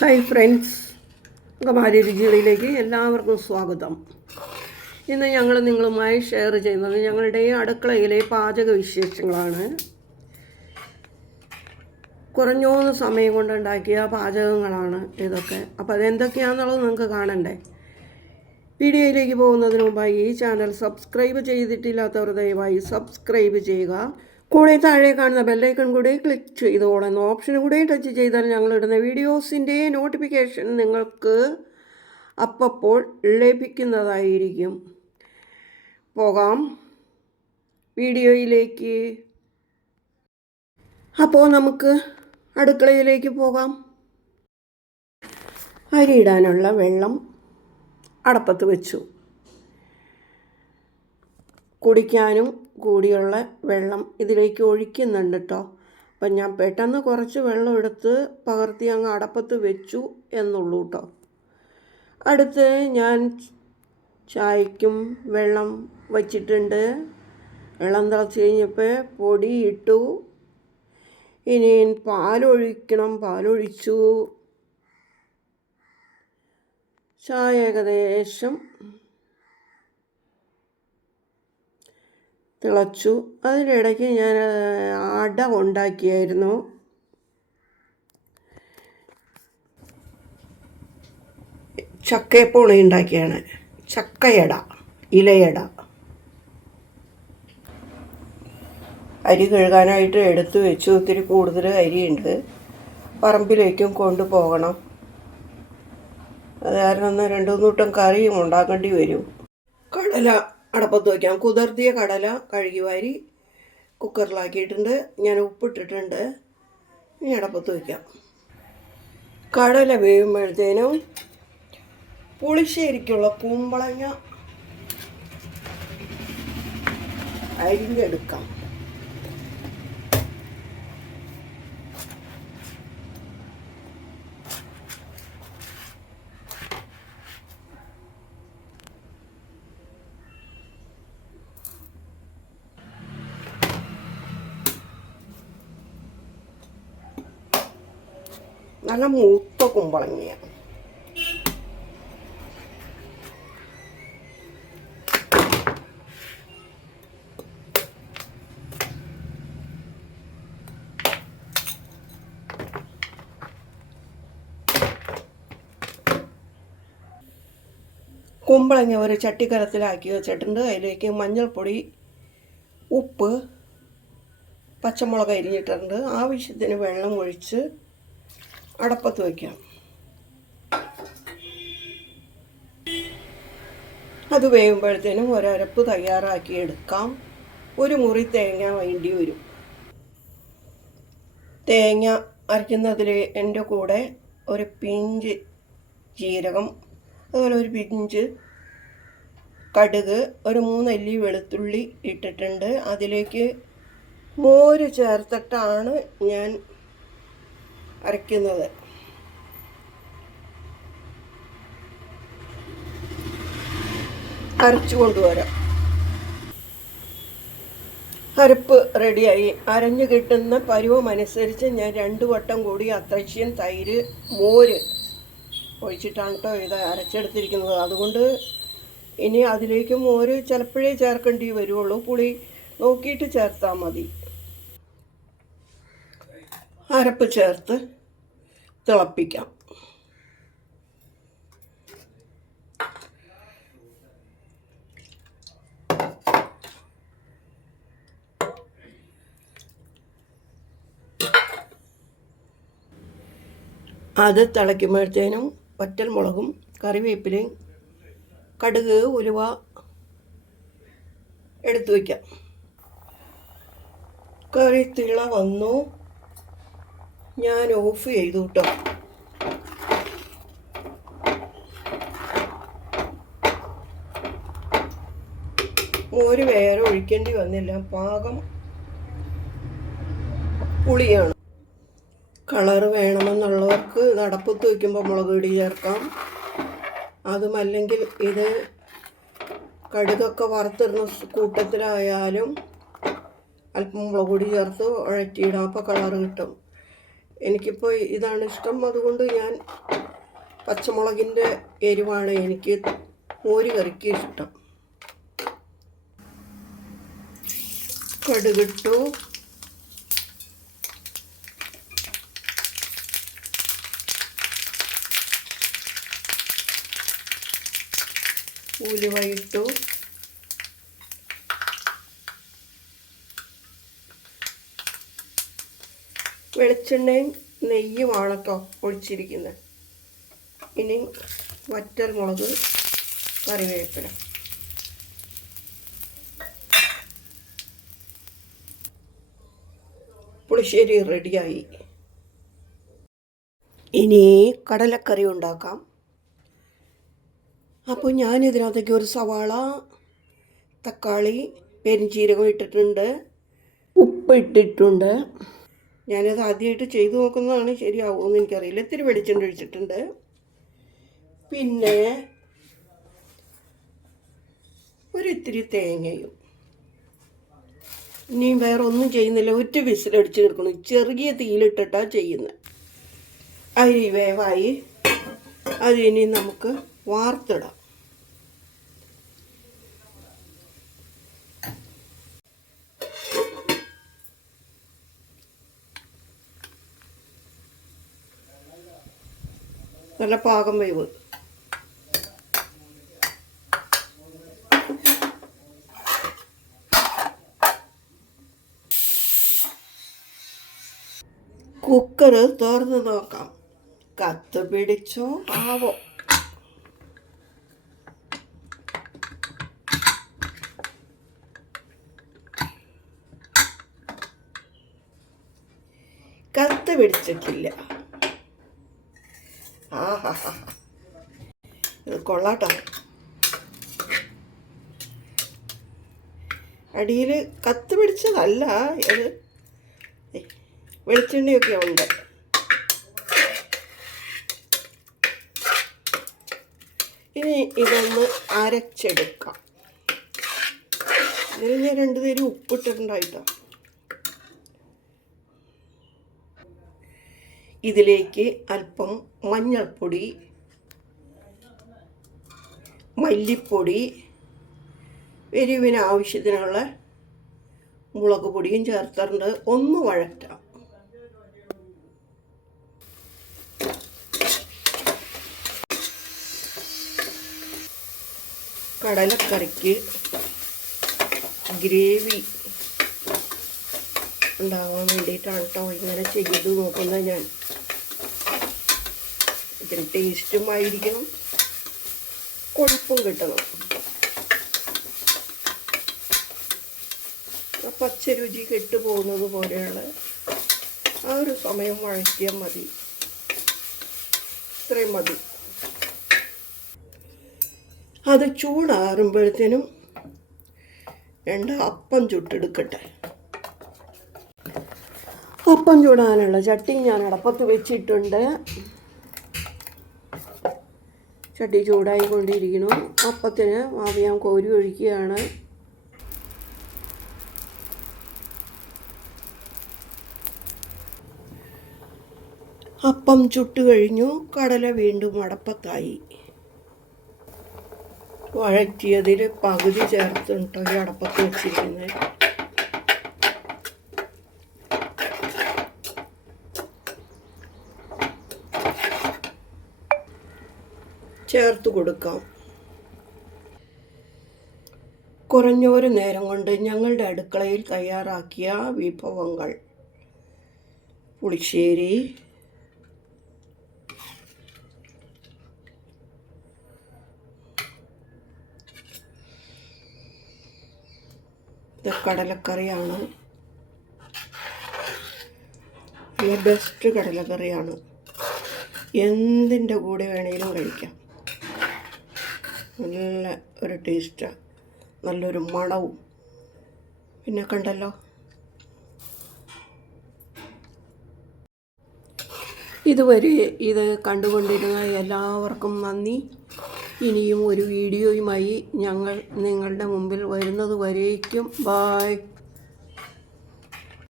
Hi friends Kumari രുചികളിലേക്ക് എല്ലാവർക്കും സ്വാഗതം. ഇന്ന് ഞങ്ങൾ നിങ്ങളുമായി ഷെയർ ചെയ്യുന്നത് ഞങ്ങളുടെ അടുക്കളയിലെ പാചക വിശേഷങ്ങളാണ്. കുറഞ്ഞോന്ന് സമയം കൊണ്ടുണ്ടാക്കിയ പാചകങ്ങളാണ് ഇതൊക്കെ. അപ്പോൾ അതെന്തൊക്കെയാണെന്നുള്ളത് നിങ്ങൾക്ക് കാണണ്ടേ? വീഡിയോയിലേക്ക് പോകുന്നതിന് മുമ്പായി ഈ ചാനൽ സബ്സ്ക്രൈബ് ചെയ്തിട്ടില്ലാത്തവർ ദയവായി സബ്സ്ക്രൈബ് ചെയ്യുക. കൂടെ താഴെ കാണുന്ന ബെല്ലൈക്കൺ കൂടെ ക്ലിക്ക് ചെയ്തോളുന്ന ഓപ്ഷൻ കൂടെ ടച്ച് ചെയ്താൽ ഞങ്ങളിടുന്ന വീഡിയോസിന്റെ നോട്ടിഫിക്കേഷൻ നിങ്ങൾക്ക് അപ്പോൾ ലഭിക്കുന്നതായിരിക്കും. പോകാം. വീഡിയോയിലേക്ക്. അപ്പോൾ നമുക്ക് അടുക്കളയിലേക്ക് പോകാം. അരിയിടാനുള്ള വെള്ളം അടപ്പത്ത് വെച്ചു. കുടിക്കാനും കൂടിയുള്ള വെള്ളം ഇതിലേക്ക് ഒഴിക്കുന്നുണ്ട് കേട്ടോ അപ്പം ഞാൻ പെട്ടെന്ന് കുറച്ച് വെള്ളം എടുത്ത് പകർത്തി അങ്ങ് അടപ്പത്ത് വെച്ചു എന്നുള്ളൂ കേട്ടോ അടുത്ത് ഞാൻ ചായക്കും വെള്ളം വച്ചിട്ടുണ്ട്. വെള്ളം തിളച്ച് കഴിഞ്ഞപ്പോൾ പൊടി ഇട്ടു. ഇനി പാലൊഴിക്കണം. പാലൊഴിച്ചു. ചായ ഏകദേശം തിളച്ചു. അതിനിടയ്ക്ക് ഞാൻ അട ഉണ്ടാക്കിയായിരുന്നു. ചക്കയപ്പോളി ഉണ്ടാക്കിയാണ്. ചക്കയട ഇലയട. അരി കഴുകാനായിട്ട് എടുത്തു വെച്ചു. ഒത്തിരി കൂടുതൽ അരിയുണ്ട്. പറമ്പിലേക്കും കൊണ്ടുപോകണം. അത് കാരണം ഒന്ന് രണ്ടു മൂന്നൂട്ടം കറിയും ഉണ്ടാക്കേണ്ടി വരും. കടല അടപ്പത്ത് വയ്ക്കാം. കുതിർത്തിയ കടല കഴുകി വാരി കുക്കറിലാക്കിയിട്ടുണ്ട്. ഞാൻ ഉപ്പിട്ടിട്ടുണ്ട്. ഇനി അടപ്പത്ത് വയ്ക്കാം. കടല വേവുമ്പോഴത്തേനും പുളിശ്ശേരിക്കുള്ള പൂമ്പളങ്ങ അരിഞ്ഞെടുക്കാം. നല്ല മൂത്ത കുമ്പളങ്ങിയ. കുമ്പളങ്ങ ഒരു ചട്ടിക്കലത്തിലാക്കി വെച്ചിട്ടുണ്ട്. അതിലേക്ക് മഞ്ഞൾപ്പൊടി ഉപ്പ് പച്ചമുളക് അരിഞ്ഞിട്ടുണ്ട്. ആവശ്യത്തിന് വെള്ളം ഒഴിച്ച് അടപ്പത്ത് വയ്ക്കാം. അത് വേകുമ്പോഴത്തേനും ഒരരപ്പ് തയ്യാറാക്കി എടുക്കാം. ഒരു മുറി തേങ്ങ വേണ്ടി വരും. തേങ്ങ അരയ്ക്കുന്നതിൽ എന്റെ കൂടെ ഒരു പിഞ്ച് ജീരകം അതുപോലെ ഒരു പിഞ്ച് കടുക് ഒരു മൂന്നല്ലി വെളുത്തുള്ളി ഇട്ടിട്ടുണ്ട്. അതിലേക്ക് മോര് ചേർത്തിട്ടാണ് ഞാൻ അരയ്ക്കുന്നത്. അരച്ചു കൊണ്ടുവരാം. അരപ്പ് റെഡിയായി. അരഞ്ഞു കിട്ടുന്ന പരുവമനുസരിച്ച് ഞാൻ രണ്ട് വട്ടം കൂടി അത്രശ്യൻ തൈര് മോര് ഒഴിച്ചിട്ടാണ് കേട്ടോ ഇത് അരച്ചെടുത്തിരിക്കുന്നത്. അതുകൊണ്ട് ഇനി അതിലേക്ക് മോര് ചിലപ്പോഴേ ചേർക്കേണ്ടി വരുള്ളൂ. പുളി നോക്കിയിട്ട് ചേർത്താൽ മതി. അരപ്പ് ചേർത്ത് തിളപ്പിക്കാം. അത് തിളയ്ക്കുമ്പോഴത്തേനും പറ്റൽ മുളകും കറിവേപ്പിലയും കടുക് ഉലുവ എടുത്തു വയ്ക്കാം. കറി തിള വന്നു. ഞാൻ ഓഫ് ചെയ്തു കേട്ടോ മോര് വേറെ ഒഴിക്കേണ്ടി വന്നില്ല. പാകം പുളിയാണ്. കളറ് വേണമെന്നുള്ളവർക്ക് നടപ്പത്ത് വയ്ക്കുമ്പോൾ മുളക് പൊടി ചേർക്കാം. അതുമല്ലെങ്കിൽ ഇത് കടുകൊക്കെ വറുത്തിരുന്ന കൂട്ടത്തിലായാലും അല്പം മുളക് പൊടി ചേർത്ത് ഉഴറ്റിയിടാം അപ്പോൾ കളർ കിട്ടും. എനിക്കിപ്പോൾ ഇതാണ് ഇഷ്ടം. അതുകൊണ്ട് ഞാൻ പച്ചമുളകിന്റെ എരിവാണ് എനിക്ക് മോര് കറിക്ക് ഇഷ്ടം. കടുകിട്ടു. ഉലുവ വെളിച്ചെണ്ണയും നെയ്യുമാണ് കേട്ടോ ഒഴിച്ചിരിക്കുന്നത്. ഇനി വറ്റൽ മുളക് കറിവേപ്പില. പുളിശ്ശേരി റെഡിയായി. ഇനി കടലക്കറി ഉണ്ടാക്കാം. അപ്പോൾ ഞാൻ ഇതിനകത്തേക്ക് ഒരു സവാള തക്കാളി പെരിഞ്ചീരകം ഇട്ടിട്ടുണ്ട് ഉപ്പ് ഇട്ടിട്ടുണ്ട്. ഞാനത് ആദ്യമായിട്ട് ചെയ്തു നോക്കുന്നതാണ് ശരിയാവുമെന്ന് എനിക്കറിയില്ല. ഇത്തിരി വെളിച്ചെണ്ണ ഒഴിച്ചിട്ടുണ്ട് പിന്നെ ഒരിത്തിരി തേങ്ങയും. ഇനി വേറെ ഒന്നും ചെയ്യുന്നില്ല. ഒറ്റ വിസിലടിച്ച് എടുക്കണം ചെറിയ തീയിലിട്ടിട്ടാണ് ചെയ്യുന്നത് അരി വേവായി. അത് ഇനി നമുക്ക് വാർത്തിടാം. നല്ല പാകം വേവ്. കുക്കർ തുറന്ന് നോക്കാം. കത്ത് പിടിച്ചോ? ആവോ കത്ത് പിടിച്ചിട്ടില്ല. ഇത് കൊള്ളാട്ടോ. അടിയിൽ കത്ത് പിടിച്ചതല്ല ഇത്. വെളിച്ചെണ്ണയൊക്കെ ഉണ്ട്. ഇനി ഇതൊന്ന് അരച്ചെടുക്കാം. ഇതിൽ ഞാൻ രണ്ട് തരം ഉപ്പിട്ടിട്ടുണ്ടായിട്ടോ. ഇതിലേക്ക് അല്പം മഞ്ഞൾപ്പൊടി മല്ലിപ്പൊടി എരിവിന് ആവശ്യത്തിനുള്ള മുളക് പൊടിയും ചേർത്തിട്ടുണ്ട്. ഒന്ന് വഴറ്റാം. കടലക്കറിക്ക് ഗ്രേവി ഉണ്ടാകാൻ വേണ്ടിയിട്ടാണ് കേട്ടോ ഇങ്ങനെ ചെയ്ത് നോക്കുന്നത് ഞാൻ. ഇതിന് ടേസ്റ്റുമായിരിക്കണം. കൊഴുപ്പും കിട്ടണം. പച്ചരുചി കെട്ടുപോകുന്നത് പോലെയുള്ള ആ ഒരു സമയം വഴറ്റിയാൽ മതി. ഇത്രയും മതി. അത് ചൂടാറുമ്പോഴത്തേനും രണ്ട് അപ്പം ചുട്ടെടുക്കട്ടെ. അപ്പം ചൂടാനുള്ള ചട്ടി ഞാൻ അടപ്പത്ത് വെച്ചിട്ടുണ്ട്. ചട്ടി ചൂടായി കൊണ്ടിരിക്കുന്നു അപ്പത്തിന് ഞാൻ കോരി ഒഴിക്കുകയാണ്. അപ്പം ചുട്ട് കഴിഞ്ഞു. കടല വീണ്ടും അടപ്പത്തായി. വഴറ്റിയതിൽ പകുതി ചേർത്തിട്ടോ അടപ്പത്ത് വെച്ചിരിക്കുന്നത്. ചേർത്ത് കൊടുക്കാം. കുറഞ്ഞൊരു നേരം കൊണ്ട് ഞങ്ങളുടെ അടുക്കളയിൽ തയ്യാറാക്കിയ വിഭവങ്ങൾ. പുളിശ്ശേരി. ഇത് കടലക്കറിയാണ്. ബെസ്റ്റ് കടലക്കറിയാണ്. എന്തിന്റെ കൂടെ വേണേലും കഴിക്കാം. നല്ല ഒരു ടേസ്റ്റാണ് നല്ലൊരു മണവും. പിന്നെ കണ്ടല്ലോ? ഇതുവരെ ഇത് കണ്ടുകൊണ്ടിരുന്ന എല്ലാവർക്കും നന്ദി. ഇനിയും ഒരു വീഡിയോയുമായി ഞങ്ങൾ നിങ്ങളുടെ മുമ്പിൽ വരുന്നത് വരേക്കും. ബായ്